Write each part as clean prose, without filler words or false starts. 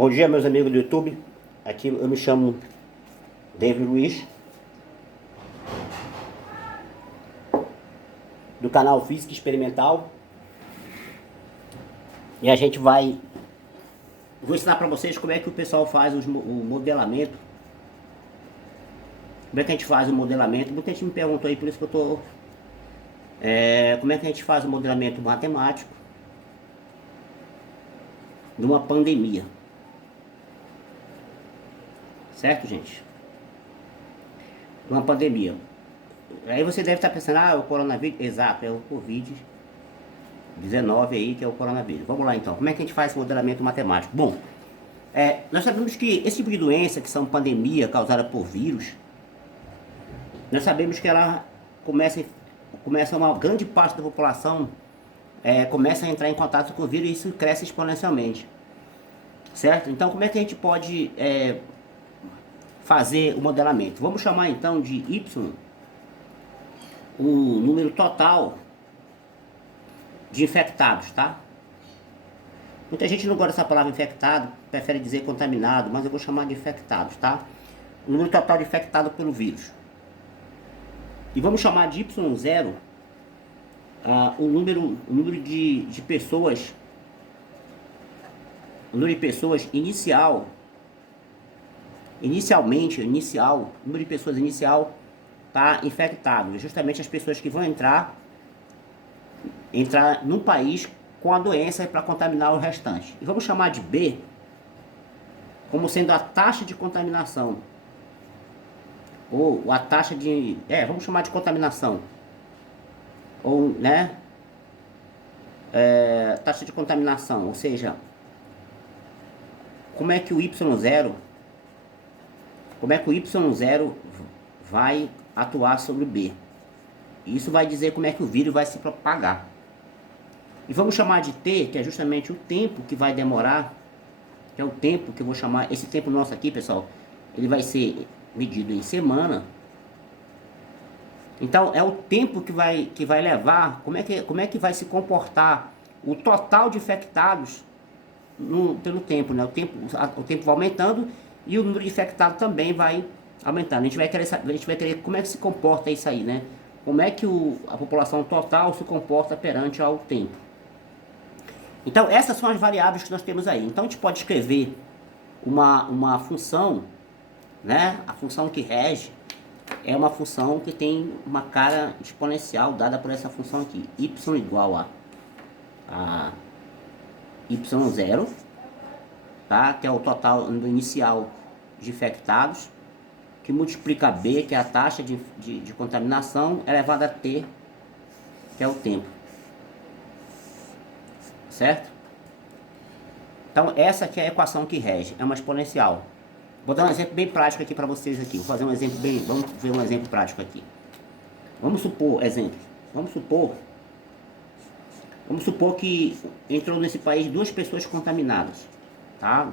Bom dia, meus amigos do YouTube. Aqui eu me chamo David Luiz, do canal Física Experimental. E a gente vou ensinar para vocês como é que o pessoal faz o modelamento. Como é que a gente faz o modelamento? Muita gente me perguntou aí, por isso que eu tô... como é que a gente faz o modelamento matemático de uma pandemia? Certo, gente? Uma pandemia. Aí você deve estar pensando, é o coronavírus? Exato, é o Covid-19 aí, que é o coronavírus. Vamos lá então, como é que a gente faz esse modelamento matemático? Bom, nós sabemos que esse tipo de doença, que são pandemia causada por vírus, nós sabemos que ela começa uma grande parte da população começa a entrar em contato com o vírus e isso cresce exponencialmente. Certo? Então, como é que a gente pode fazer o modelamento? Vamos chamar então de Y o número total de infectados, tá? Muita gente não gosta dessa palavra infectado, prefere dizer contaminado, mas eu vou chamar de infectados, tá? O número total de infectados pelo vírus. E vamos chamar de Y0 o número de pessoas, o número de pessoas inicial, o número de pessoas inicial tá infectado, justamente as pessoas que vão entrar no país com a doença para contaminar o restante. E vamos chamar de B como sendo a taxa de contaminação, ou a taxa de, vamos chamar de contaminação, ou, né, taxa de contaminação, ou seja, como é que o Y0 vai atuar sobre o B. Isso vai dizer como é que o vírus vai se propagar. E vamos chamar de T, que é justamente o tempo que vai demorar, que é o tempo que eu vou chamar, esse tempo nosso aqui, pessoal, ele vai ser medido em semana. Então, é o tempo que vai levar, como é que vai se comportar o total de infectados pelo tempo, né? O tempo vai aumentando e o número de infectados também vai aumentando. A gente vai querer como é que se comporta isso aí, né? Como é que a população total se comporta perante ao tempo. Então, essas são as variáveis que nós temos aí. Então, a gente pode escrever uma função, né? A função que rege é uma função que tem uma cara exponencial dada por essa função aqui. Y igual a Y0, tá? Que é o total inicial de infectados, que multiplica B, que é a taxa de contaminação, elevado a T, que é o tempo. Certo? Então, essa aqui é a equação que rege, é uma exponencial. Vou dar um exemplo bem prático aqui para vocês aqui. Vou fazer um exemplo vamos ver um exemplo prático aqui. Vamos supor que entrou nesse país 2 pessoas contaminadas, tá?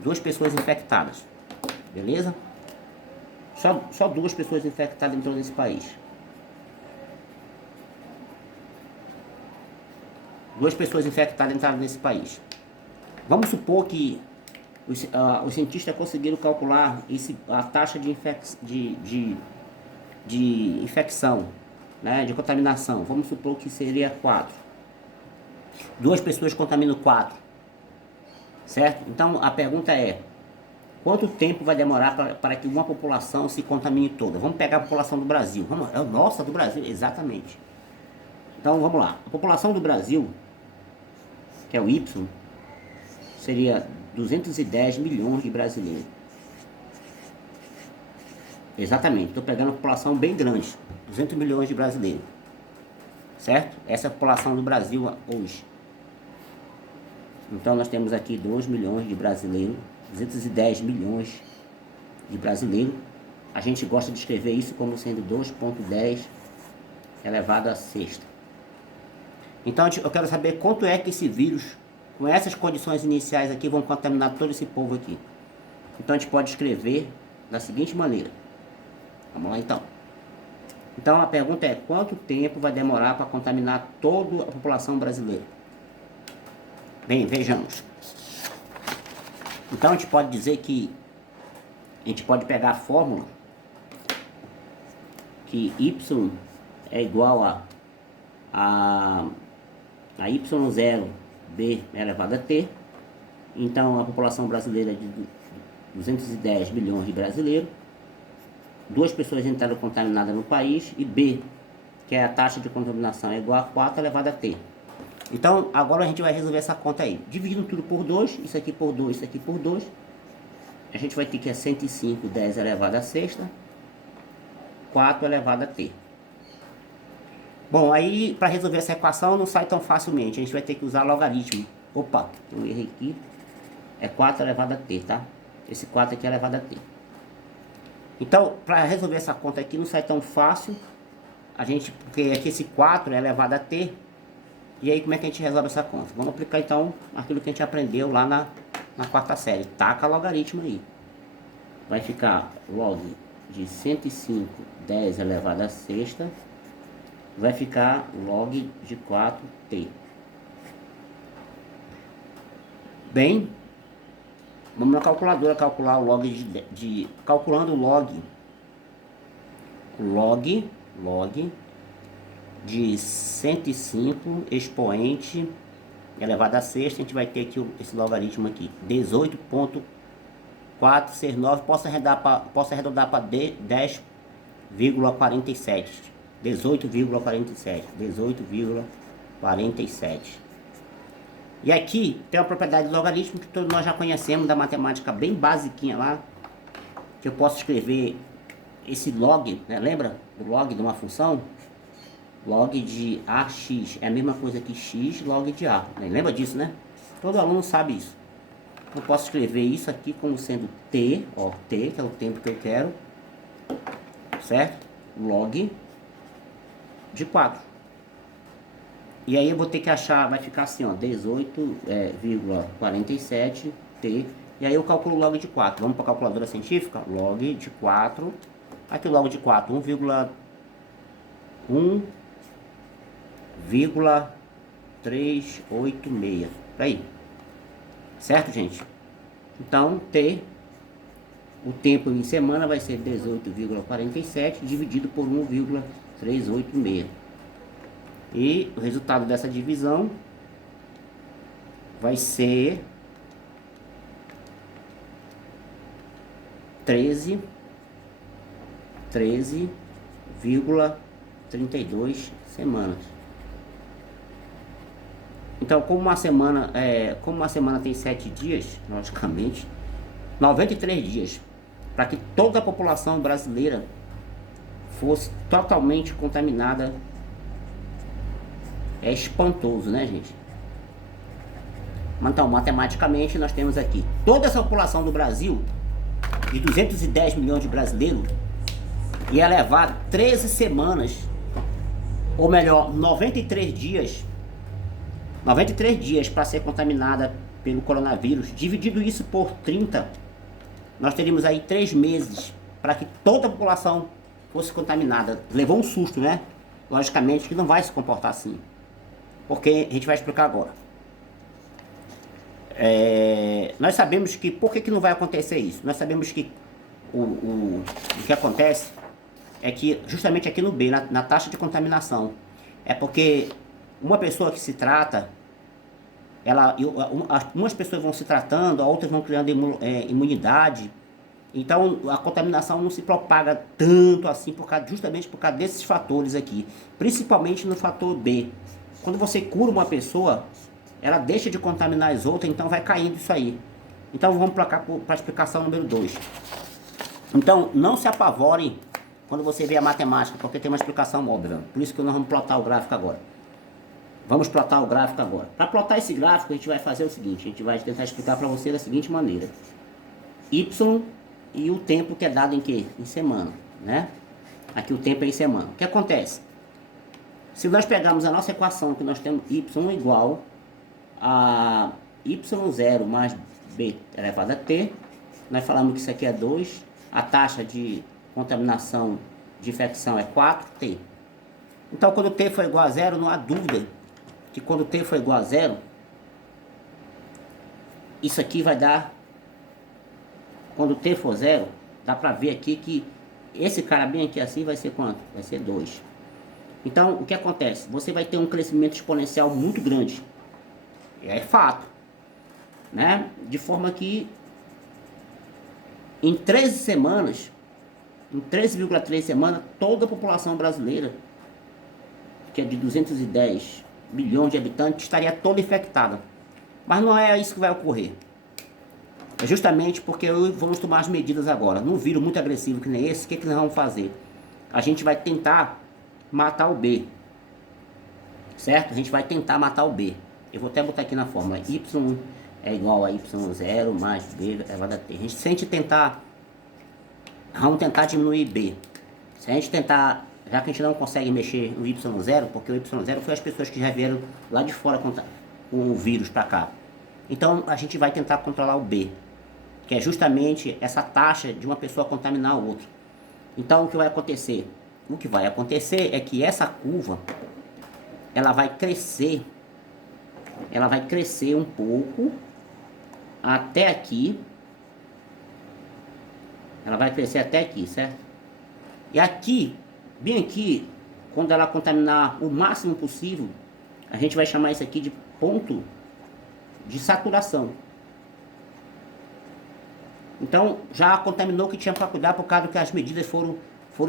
2 pessoas infectadas, beleza? Só 2 pessoas infectadas entrou nesse país. 2 pessoas infectadas entraram nesse país. Vamos supor que os cientistas conseguiram calcular a taxa de infecção, né, de contaminação. Vamos supor que seria 4. 2 pessoas contaminam 4. Certo? Então a pergunta é: quanto tempo vai demorar para que uma população se contamine toda? Vamos pegar a população do Brasil. Nossa, do Brasil, exatamente. Então vamos lá. A população do Brasil, que é o Y, seria 210 milhões de brasileiros. Exatamente, estou pegando uma população bem grande, 200 milhões de brasileiros. Certo? Essa é a população do Brasil hoje. Então nós temos aqui 2 milhões de brasileiros, 210 milhões de brasileiros. A gente gosta de escrever isso como sendo 2,10 elevado a sexta. Então eu quero saber quanto é que esse vírus, com essas condições iniciais aqui, vão contaminar todo esse povo aqui. Então a gente pode escrever da seguinte maneira. Vamos lá então. Então a pergunta é: quanto tempo vai demorar para contaminar toda a população brasileira? Bem, vejamos. Então a gente pode dizer que a gente pode pegar a fórmula que y é igual a y0 b elevado a t. Então a população brasileira é de 210 milhões de brasileiros, 2 pessoas entraram contaminadas no país, e b, que é a taxa de contaminação, é igual a 4 elevado a t. Então agora a gente vai resolver essa conta aí, dividindo tudo por 2, isso aqui por 2, isso aqui por 2, a gente vai ter que é 105, 10 elevado a sexta, 4 elevado a t. Bom, aí para resolver essa equação não sai tão facilmente, a gente vai ter que usar logaritmo. Opa, eu errei aqui, é 4 elevado a t, tá? Esse 4 aqui é elevado a t. Então, para resolver essa conta aqui não sai tão fácil, porque aqui esse 4 é elevado a t. E aí como é que a gente resolve essa conta? Vamos aplicar então aquilo que a gente aprendeu lá na quarta série. Taca logaritmo aí. Vai ficar log de 105, 10 elevado a sexta. Vai ficar log de 4t. Bem, vamos na calculadora calcular o log calculando o log de 105 expoente elevado a sexta. A gente vai ter aqui esse logaritmo aqui, 18.469, posso arredondar para 10,47, 18,47. E aqui tem uma propriedade do logaritmo que todos nós já conhecemos, da matemática bem basiquinha lá, que eu posso escrever esse log, né? Lembra do log de uma função? Log de AX é a mesma coisa que X log de A, né? Lembra disso, né? Todo aluno sabe isso. Eu posso escrever isso aqui como sendo T, ó, T, que é o tempo que eu quero, certo? Log de 4. E aí eu vou ter que achar, vai ficar assim, ó, 18,47 T. E aí eu calculo o log de 4. Vamos para a calculadora científica? Log de 4. Aqui o log de 4, 1,386. Aí. Certo, gente? Então, T, o tempo em semana vai ser 18,47 dividido por 1,386. E o resultado dessa divisão vai ser 13,32 semanas. Então, como uma semana tem 7 dias, logicamente, 93 dias, para que toda a população brasileira fosse totalmente contaminada. É espantoso, né, gente? Então, matematicamente, nós temos aqui toda essa população do Brasil, de 210 milhões de brasileiros, ia levar 13 semanas, ou melhor, 93 dias para ser contaminada pelo coronavírus. Dividido isso por 30, nós teríamos aí 3 meses para que toda a população fosse contaminada. Levou um susto, né? Logicamente que não vai se comportar assim, porque a gente vai explicar agora. Nós sabemos que, por que não vai acontecer isso? Nós sabemos que o que acontece é que, justamente aqui no B, na taxa de contaminação, é porque uma pessoa que se trata, umas pessoas vão se tratando, outras vão criando imunidade, então a contaminação não se propaga tanto assim, justamente por causa desses fatores aqui, principalmente no fator B. Quando você cura uma pessoa, ela deixa de contaminar as outras, então vai caindo isso aí. Então vamos para a explicação número 2. Então não se apavorem quando você vê a matemática, porque tem uma explicação óbvia. Por isso que nós vamos plotar o gráfico agora. Vamos plotar o gráfico agora. Para plotar esse gráfico, a gente vai fazer o seguinte, a gente vai tentar explicar para você da seguinte maneira. Y e o tempo que é dado em quê? Em semana, né? Aqui o tempo é em semana. O que acontece? Se nós pegarmos a nossa equação, que nós temos y igual a y0 mais b elevado a t, nós falamos que isso aqui é 2, a taxa de contaminação de infecção é 4t. Então, quando t for igual a 0, não há dúvida que quando t for igual a 0, isso aqui vai dar quando t for zero, dá para ver aqui que esse cara bem aqui assim vai ser quanto? Vai ser 2. Então, o que acontece? Você vai ter um crescimento exponencial muito grande. É fato. Né? De forma que em 13 semanas, em 13,3 semanas, toda a população brasileira, que é de 210 milhões de habitantes, estaria toda infectada. Mas não é isso que vai ocorrer. É justamente porque vamos tomar as medidas agora. Num vírus muito agressivo que nem esse, o que nós vamos fazer? A gente vai tentar matar o B. Certo? A gente vai tentar matar o B. Eu vou até botar aqui na fórmula. Y é igual a Y0 mais B elevado a T. Se a gente tentar... Vamos tentar diminuir B. Se a gente tentar... Já que a gente não consegue mexer no Y0, porque o Y0 foi as pessoas que já vieram lá de fora com o vírus para cá. Então a gente vai tentar controlar o B, que é justamente essa taxa de uma pessoa contaminar o outro. Então o que vai acontecer? O que vai acontecer é que essa curva, ela vai crescer um pouco até aqui. Ela vai crescer até aqui, certo? E aqui, bem aqui, quando ela contaminar o máximo possível, a gente vai chamar isso aqui de ponto de saturação. Então, já contaminou o que tinha para cuidar por causa que as medidas foram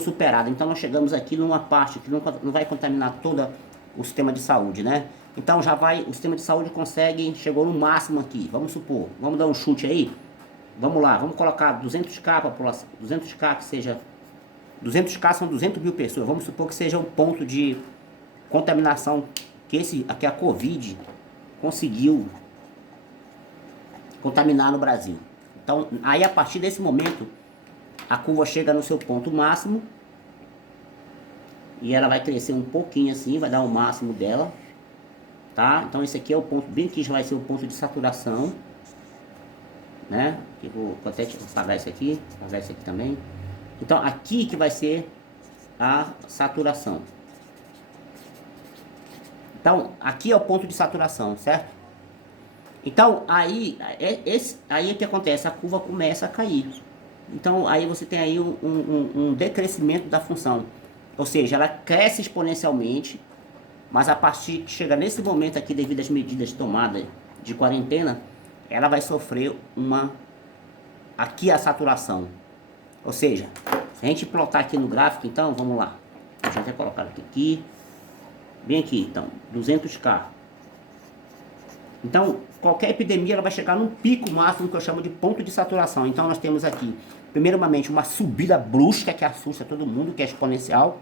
superadas. Então, nós chegamos aqui numa parte que não vai contaminar todo o sistema de saúde, né? Então, já vai, o sistema de saúde chegou no máximo aqui. Vamos supor, vamos dar um chute aí. Vamos lá, vamos colocar 200k para a população, 200k que seja... 200k são 200 mil pessoas. Vamos supor que seja um ponto de contaminação que a Covid conseguiu contaminar no Brasil. Então, aí a partir desse momento, a curva chega no seu ponto máximo e ela vai crescer um pouquinho assim, vai dar o máximo dela, tá? Então esse aqui é o ponto, bem que já vai ser o ponto de saturação, né? Eu vou até apagar esse aqui também. Então aqui que vai ser a saturação. Então aqui é o ponto de saturação, certo? Então aí o que acontece? A curva começa a cair. Então aí você tem aí um decrescimento da função. Ou seja, ela cresce exponencialmente, mas a partir que chega nesse momento aqui, devido às medidas tomadas de quarentena, ela vai sofrer aqui a saturação. Ou seja, se a gente plotar aqui no gráfico, então, vamos lá. Deixa eu até colocar aqui. Bem aqui, então, 200k. Então, qualquer epidemia ela vai chegar num pico máximo que eu chamo de ponto de saturação. Então, nós temos aqui, primeiramente, uma subida brusca que assusta todo mundo, que é exponencial.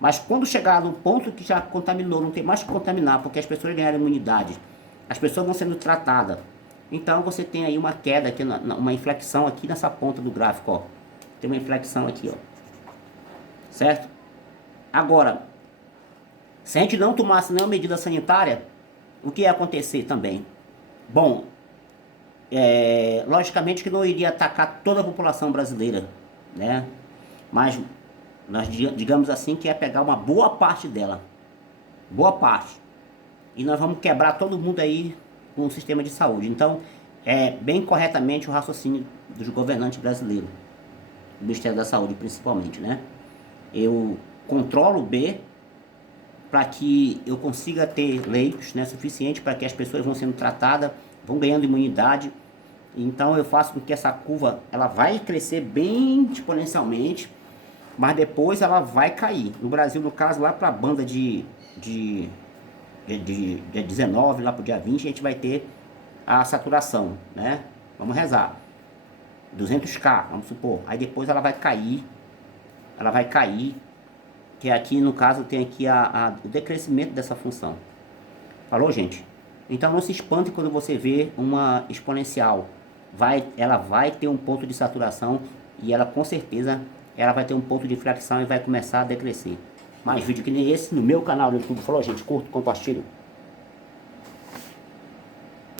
Mas quando chegar no ponto que já contaminou, não tem mais que contaminar, porque as pessoas ganharam imunidade, as pessoas vão sendo tratadas. Então, você tem aí uma queda, aqui, uma inflexão aqui nessa ponta do gráfico, ó. Tem uma inflexão aqui, ó. Certo? Agora, se a gente não tomasse nenhuma medida sanitária, o que ia acontecer também? Bom, logicamente que não iria atacar toda a população brasileira, né? Mas nós digamos assim que é pegar uma boa parte dela. Boa parte. E nós vamos quebrar todo mundo aí com o sistema de saúde. Então, bem corretamente o raciocínio dos governantes brasileiros. Do Ministério da Saúde, principalmente, né? Eu controlo o B para que eu consiga ter leitos, né, suficiente para que as pessoas vão sendo tratadas, vão ganhando imunidade. Então eu faço com que essa curva ela vai crescer bem exponencialmente, mas depois ela vai cair. No Brasil, no caso, lá para a banda de 19, lá para o dia 20, a gente vai ter a saturação, né? Vamos rezar. 200k, vamos supor. Aí depois ela vai cair. Que aqui no caso tem aqui o decrescimento dessa função. Falou, gente? Então não se espante quando você vê uma exponencial. Ela vai ter um ponto de saturação e ela com certeza ela vai ter um ponto de inflexão e vai começar a decrescer. Mais vídeo que nem esse no meu canal no YouTube. Falou, gente? Curta, compartilha.